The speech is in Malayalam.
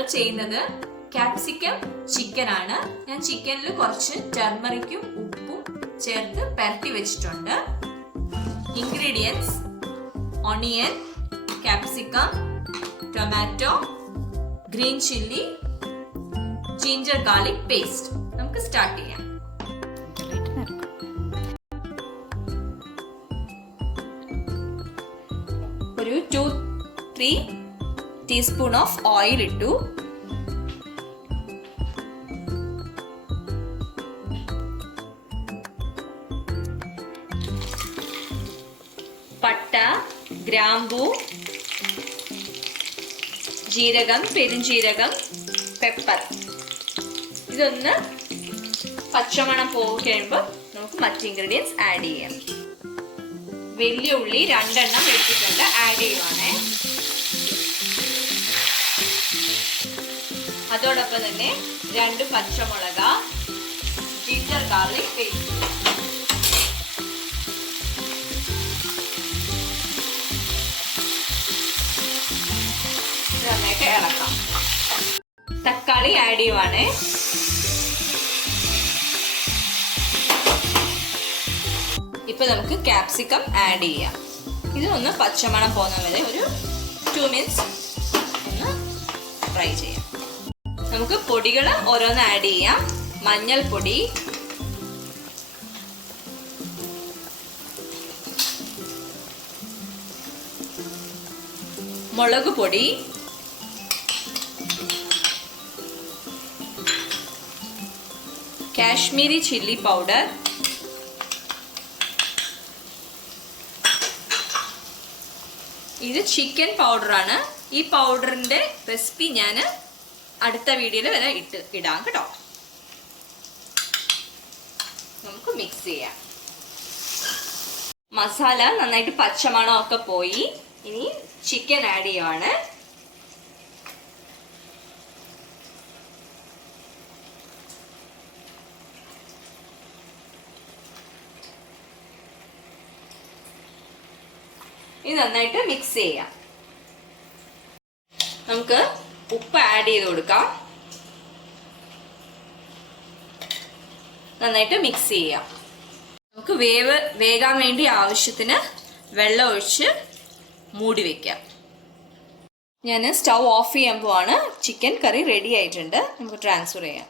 നമ്മൾ ചെയ്യുന്നത് ക്യാപ്സിക്കം ചിക്കൻ ആണ്. ഞാൻ ചിക്കനിൽ കുറച്ച് ടർമറിക്കും ഉപ്പും ചേർത്ത് പരട്ടി വെച്ചിട്ടുണ്ട്. Ingredients: onion, capsicum, tomato, green chilli, ginger garlic paste. നമുക്ക് സ്റ്റാർട്ട് ചെയ്യാം. ഒരു 2-3 ടീസ്പൂൺ ഓഫ് ഓയിൽ ഇട്ടു. പട്ട, ഗ്രാമ്പൂ, ജീരകം, പെരുംജീരകം, പെപ്പർ. ഇതൊന്ന് പച്ചമണം പോയി കഴിയുമ്പോൾ നമുക്ക് മറ്റ് ഇൻഗ്രീഡിയൻസ് ആഡ് ചെയ്യാം. വലിയ ഉള്ളി 2 എണ്ണം എടുത്തിട്ടുണ്ട്, ആഡ് ചെയ്യുവാണേ. അതോടൊപ്പം തന്നെ 2 പച്ചമുളക്, ജിഞ്ചർ ഗാർലിക് പേസ്റ്റ്. നന്നായിട്ട് ഇളക്കാം. തക്കാളി ആഡ് ചെയ്യുവാണേ. ഇപ്പൊ നമുക്ക് ക്യാപ്സിക്കം ആഡ് ചെയ്യാം. ഇതൊന്ന് പച്ചമണം പോകുന്ന വരെ ഒരു 2 മിനിറ്റ്സ് ഒന്ന് ഫ്രൈ ചെയ്യാം. നമുക്ക് പൊടികൾ ഓരോന്ന് ആഡ് ചെയ്യാം. മഞ്ഞൾപ്പൊടി, മുളക് പൊടി, കാശ്മീരി ചില്ലി പൗഡർ, ഇത് ചിക്കൻ പൗഡറാണ്. ഈ പൗഡറിന്റെ റെസിപ്പി ഞാൻ അടുത്ത വീഡിയോയിൽ വരെ ഇടാം കേട്ടോ. നമുക്ക് മിക്സ് ചെയ്യാം. മസാല നന്നായിട്ട് പച്ചമണം ഒക്കെ പോയി. ഇനി ചിക്കൻ ആഡ് ചെയ്യുവാണ്. ഇത് നന്നായിട്ട് മിക്സ് ചെയ്യാം. നമുക്ക് ഉപ്പ് ആഡ് ചെയ്ത് കൊടുക്കാം. നന്നായിട്ട് മിക്സ് ചെയ്യാം. നമുക്ക് വേകാൻ വേണ്ടി ആവശ്യത്തിന് വെള്ളം ഒഴിച്ച് മൂടി വെക്കാം. ഞാൻ സ്റ്റൗ ഓഫ് ചെയ്യാൻ പോവാണ്. ചിക്കൻ കറി റെഡി ആയിട്ടുണ്ട്. നമുക്ക് ട്രാൻസ്ഫർ ചെയ്യാം.